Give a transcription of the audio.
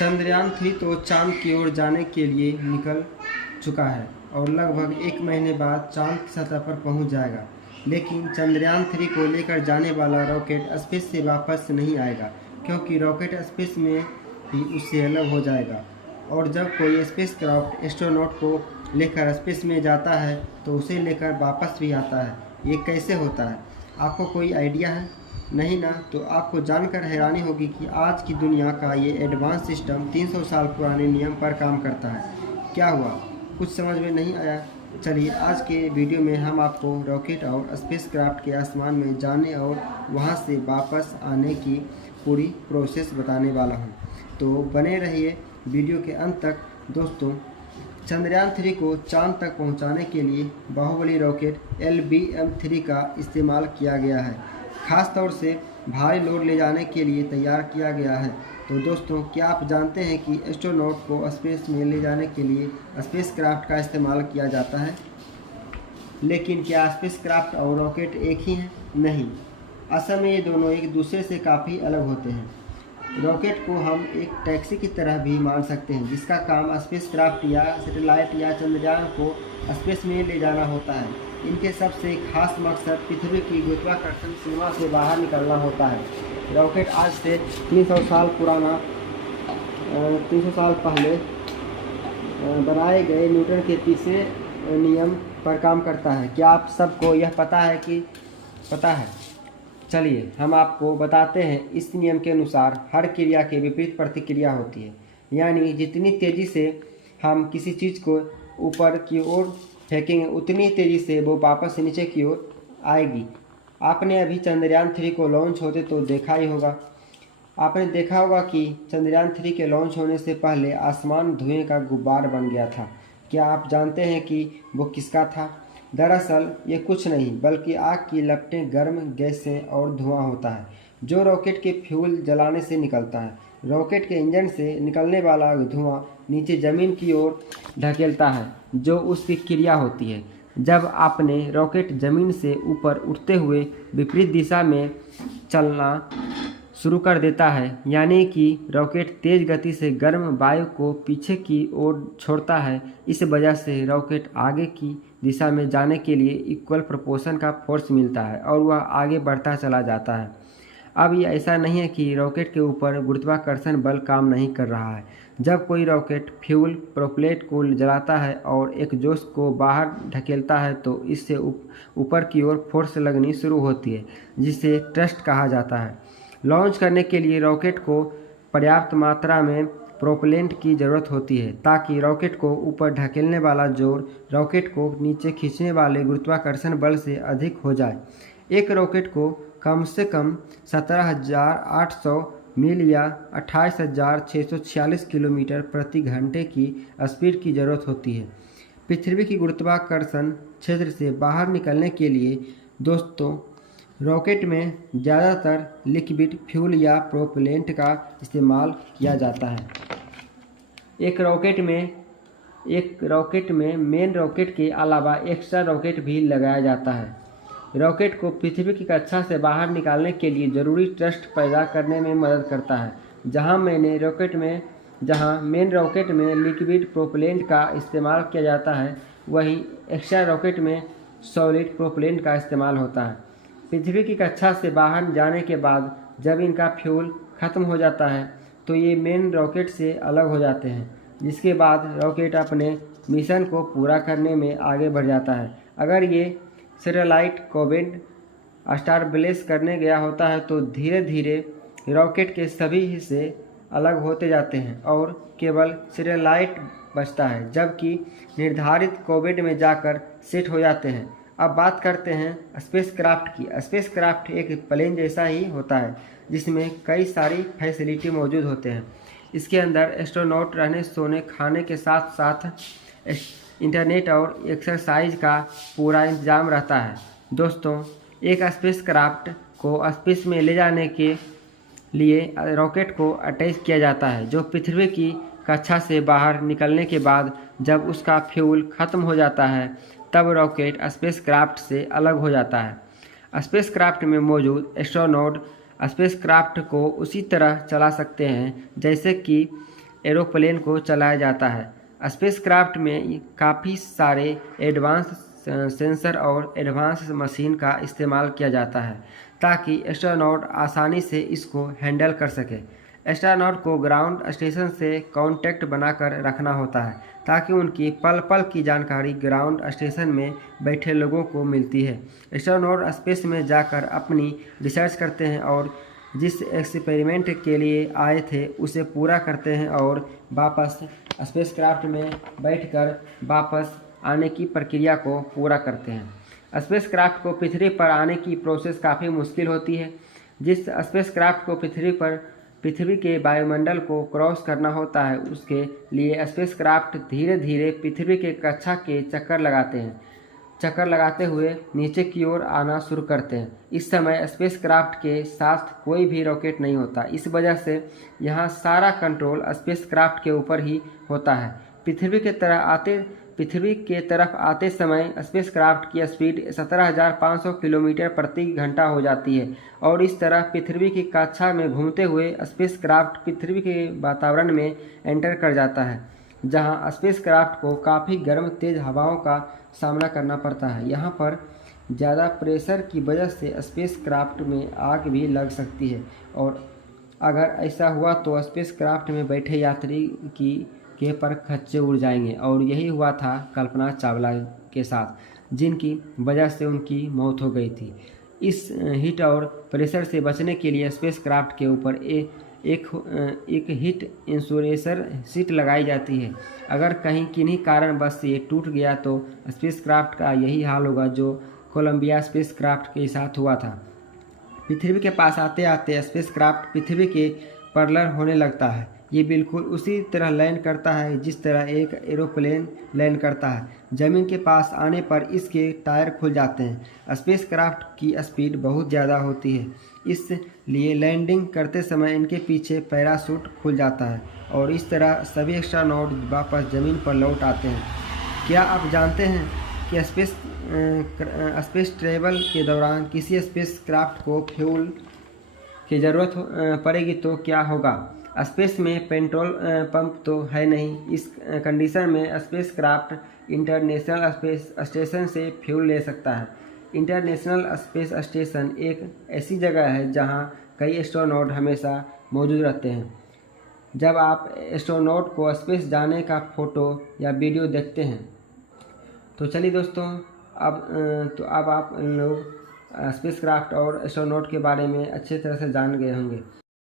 चंद्रयान-3 तो चांद की ओर जाने के लिए निकल चुका है और लगभग 1 महीने बाद चांद की सतह पर पहुंच जाएगा। लेकिन चंद्रयान-3 को लेकर जाने वाला रॉकेट स्पेस से वापस नहीं आएगा, क्योंकि रॉकेट स्पेस में ही उससे अलग हो जाएगा। और जब कोई स्पेसक्राफ्ट एस्ट्रोनॉट को लेकर स्पेस में जाता है तो उसे लेकर वापस भी आता है। ये कैसे होता है, आपको कोई आइडिया है? नहीं ना? तो आपको जानकर हैरानी होगी कि आज की दुनिया का ये एडवांस सिस्टम 300 साल पुराने नियम पर काम करता है। क्या हुआ, कुछ समझ में नहीं आया? चलिए आज के वीडियो में हम आपको रॉकेट और स्पेसक्राफ्ट के आसमान में जाने और वहां से वापस आने की पूरी प्रोसेस बताने वाला हूं। तो बने रहिए वीडियो के अंत तक। दोस्तों, चंद्रयान-3 को चांद तक पहुंचाने के लिए बाहुबली रॉकेट LBM-3 का इस्तेमाल किया गया है। खास तौर से भारी लोड ले जाने के लिए तैयार किया गया है। तो दोस्तों, क्या आप जानते हैं कि एस्ट्रोनॉट को स्पेस में ले जाने के लिए स्पेसक्राफ्ट का इस्तेमाल किया जाता है? लेकिन क्या स्पेसक्राफ्ट और रॉकेट एक ही हैं? नहीं, असल में ये दोनों एक दूसरे से काफ़ी अलग होते हैं। रॉकेट को हम एक टैक्सी की तरह भी मान सकते हैं, जिसका काम स्पेसक्राफ्ट या सैटेलाइट या चंद्रयान को स्पेस में ले जाना होता है। इनके सबसे खास मकसद पृथ्वी की गुरुत्वाकर्षण सीमा से बाहर निकलना होता है। रॉकेट आज से 300 साल पुराना 300 साल पहले बनाए गए न्यूटन के तीसरे नियम पर काम करता है। क्या आप सबको यह पता है? चलिए हम आपको बताते हैं। इस नियम के अनुसार हर क्रिया के विपरीत प्रतिक्रिया होती है, यानी जितनी तेज़ी से हम किसी चीज़ को ऊपर की ओर फेंकेंगे उतनी तेज़ी से वो वापस नीचे की ओर आएगी। आपने अभी चंद्रयान-3 को लॉन्च होते तो देखा ही होगा। आपने देखा होगा कि चंद्रयान-3 के लॉन्च होने से पहले आसमान धुएं का गुब्बार बन गया था। क्या आप जानते हैं कि वो किसका था? दरअसल ये कुछ नहीं बल्कि आग की लपटें, गर्म गैसें और धुआं होता है, जो रॉकेट के फ्यूल जलाने से निकलता है। रॉकेट के इंजन से निकलने वाला धुआं नीचे ज़मीन की ओर ढकेलता है, जो उसकी क्रिया होती है। जब आपने रॉकेट ज़मीन से ऊपर उठते हुए विपरीत दिशा में चलना शुरू कर देता है, यानी कि रॉकेट तेज़ गति से गर्म वायु को पीछे की ओर छोड़ता है। इस वजह से रॉकेट आगे की दिशा में जाने के लिए इक्वल प्रोपोर्शन का फोर्स मिलता है और वह आगे बढ़ता चला जाता है। अब ये ऐसा नहीं है कि रॉकेट के ऊपर गुरुत्वाकर्षण बल काम नहीं कर रहा है। जब कोई रॉकेट फ्यूल प्रोपेलेंट को जलाता है और एग्जॉस्ट को बाहर ढकेलता है तो इससे ऊपर की ओर फोर्स लगनी शुरू होती है, जिसे थ्रस्ट कहा जाता है। लॉन्च करने के लिए रॉकेट को पर्याप्त मात्रा में प्रोपेलेंट की ज़रूरत होती है, ताकि रॉकेट को ऊपर ढकेलने वाला जोर रॉकेट को नीचे खींचने वाले गुरुत्वाकर्षण बल से अधिक हो जाए। एक रॉकेट को कम से कम 17,800 मील या 28,646 किलोमीटर प्रति घंटे की स्पीड की ज़रूरत होती है। पृथ्वी की गुरुत्वाकर्षण क्षेत्र से बाहर निकलने के लिए दोस्तों, रॉकेट में ज़्यादातर लिक्विड फ्यूल या प्रोपेलेंट का इस्तेमाल किया जाता है। एक रॉकेट में मेन रॉकेट के अलावा एक्स्ट्रा रॉकेट भी लगाया जाता है। रॉकेट को पृथ्वी की कक्षा से बाहर निकालने के लिए ज़रूरी थ्रस्ट पैदा करने में मदद करता है। जहां मेन रॉकेट में लिक्विड प्रोपेलेंट का इस्तेमाल किया जाता है, वहीं एक्स्ट्रा रॉकेट में सॉलिड प्रोपेलेंट का इस्तेमाल होता है। पृथ्वी की कक्षा से बाहर जाने के बाद जब इनका फ्यूल ख़त्म हो जाता है तो ये मेन रॉकेट से अलग हो जाते हैं, जिसके बाद रॉकेट अपने मिशन को पूरा करने में आगे बढ़ जाता है। अगर ये सैटेलाइट कोबेंट स्टारबेस करने गया होता है तो धीरे धीरे रॉकेट के सभी हिस्से अलग होते जाते हैं और केवल सैटेलाइट बचता है, जबकि निर्धारित कोबेंट में जाकर सेट हो जाते हैं। अब बात करते हैं स्पेसक्राफ्ट की। स्पेसक्राफ्ट एक प्लेन जैसा ही होता है, जिसमें कई सारी फैसिलिटी मौजूद होते हैं। इसके अंदर एस्ट्रोनॉट रहने, सोने, खाने के साथ साथ इंटरनेट और एक्सरसाइज का पूरा इंतजाम रहता है। दोस्तों, एक स्पेसक्राफ्ट को स्पेस में ले जाने के लिए रॉकेट को अटैच किया जाता है, जो पृथ्वी की कक्षा से बाहर निकलने के बाद जब उसका फ्यूल खत्म हो जाता है तब रॉकेट स्पेसक्राफ्ट से अलग हो जाता है। स्पेसक्राफ्ट में मौजूद एस्ट्रोनॉट स्पेसक्राफ्ट को उसी तरह चला सकते हैं जैसे कि एरोप्लेन को चलाया जाता है। स्पेसक्राफ्ट में काफ़ी सारे एडवांस सेंसर और एडवांस मशीन का इस्तेमाल किया जाता है ताकि एस्ट्रोनॉट आसानी से इसको हैंडल कर सके। एस्ट्रोनॉट को ग्राउंड स्टेशन से कांटेक्ट बनाकर रखना होता है ताकि उनकी पल पल की जानकारी ग्राउंड स्टेशन में बैठे लोगों को मिलती है। एस्ट्रोनॉट स्पेस में जाकर अपनी रिसर्च करते हैं और जिस एक्सपेरिमेंट के लिए आए थे उसे पूरा करते हैं और वापस स्पेसक्राफ्ट में बैठकर वापस आने की प्रक्रिया को पूरा करते हैं। स्पेसक्राफ्ट को पृथ्वी पर आने की प्रोसेस काफ़ी मुश्किल होती है। जिस स्पेसक्राफ्ट को पृथ्वी के वायुमंडल को क्रॉस करना होता है उसके लिए स्पेसक्राफ्ट धीरे धीरे पृथ्वी के कक्षा के चक्कर लगाते हुए नीचे की ओर आना शुरू करते हैं। इस समय स्पेसक्राफ्ट के साथ कोई भी रॉकेट नहीं होता। इस वजह से यहाँ सारा कंट्रोल स्पेसक्राफ्ट के ऊपर ही होता है। पृथ्वी के तरफ आते समय स्पेसक्राफ्ट की स्पीड 17,500 किलोमीटर प्रति घंटा हो जाती है और इस तरह पृथ्वी की कक्षा में घूमते हुए स्पेसक्राफ्ट पृथ्वी के वातावरण में एंटर कर जाता है, जहां स्पेसक्राफ्ट को काफ़ी गर्म तेज हवाओं का सामना करना पड़ता है। यहाँ पर ज़्यादा प्रेशर की वजह से स्पेसक्राफ्ट में आग भी लग सकती है और अगर ऐसा हुआ तो स्पेसक्राफ्ट में बैठे यात्री के पर खच्चे उड़ जाएंगे और यही हुआ था कल्पना चावला के साथ, जिनकी वजह से उनकी मौत हो गई थी। इस हीट और प्रेशर से बचने के लिए स्पेसक्राफ्ट के ऊपर एक हीट इंसुलेशन शीट लगाई जाती है। अगर कहीं किन्हीं कारणवश ये टूट गया तो स्पेसक्राफ्ट का यही हाल होगा जो कोलंबिया स्पेसक्राफ्ट के साथ हुआ था। पृथ्वी के पास आते आते स्पेसक्राफ्ट पृथ्वी के पैरेलल होने लगता है। ये बिल्कुल उसी तरह लैंड करता है जिस तरह एक एरोप्लेन लैंड करता है। ज़मीन के पास आने पर इसके टायर खुल जाते हैं। स्पेसक्राफ्ट की स्पीड बहुत ज़्यादा होती है, इसलिए लैंडिंग करते समय इनके पीछे पैराशूट खुल जाता है और इस तरह सभी एस्ट्रोनॉट वापस ज़मीन पर लौट आते हैं। क्या आप जानते हैं कि स्पेस ट्रैवल के दौरान किसी स्पेसक्राफ्ट को फ्यूल की ज़रूरत पड़ेगी तो क्या होगा? स्पेस में पेट्रोल पंप तो है नहीं। इस कंडीशन में स्पेसक्राफ्ट इंटरनेशनल स्पेस स्टेशन से फ्यूल ले सकता है। इंटरनेशनल स्पेस स्टेशन एक ऐसी जगह है जहां कई एस्ट्रोनॉट हमेशा मौजूद रहते हैं। जब आप एस्ट्रोनॉट को स्पेस जाने का फ़ोटो या वीडियो देखते हैं तो चलिए दोस्तों, अब आप लोग स्पेसक्राफ्ट और एस्ट्रोनॉट के बारे में अच्छी तरह से जान गए होंगे।